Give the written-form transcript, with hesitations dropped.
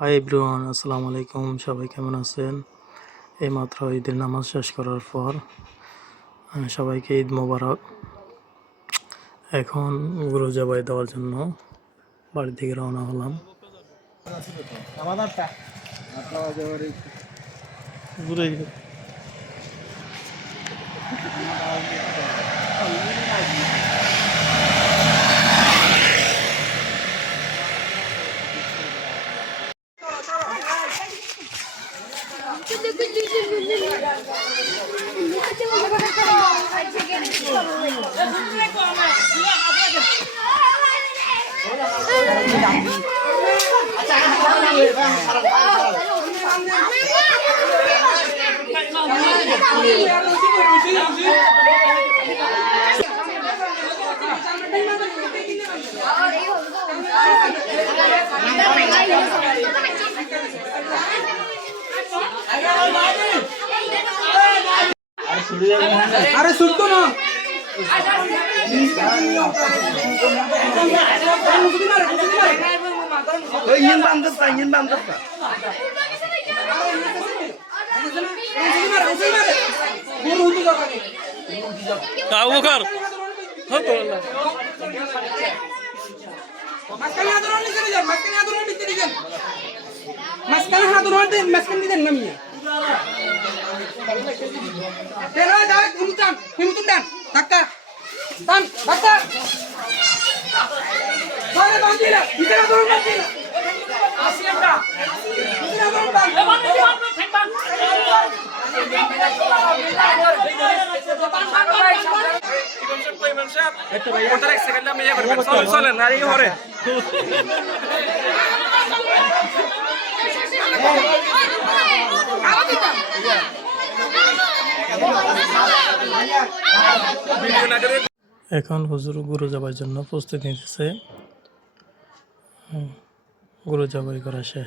Hi everyone, আসসালামু আলাইকুম। সবাই কেমন আছেন? এইমাত্র ঈদের নামাজ শেষ করার পর সবাইকে ঈদ মোবারক। এখন গরু জবাই দেওয়ার জন্য বাড়ি থেকে রওনা হলাম। আরে শুনতো না মাঝখানে হাত ধরুন, মাঝখানে দিতেন নামিয়ে ধাক্কা টান ধাক্কা বান্ধিলা ভিতরে ধরুন বান্ধিলা এখন হুজুর গরু জবাইয়ের জন্য প্রস্তুতি নিতেছে। গরু জবাই করা শেষ।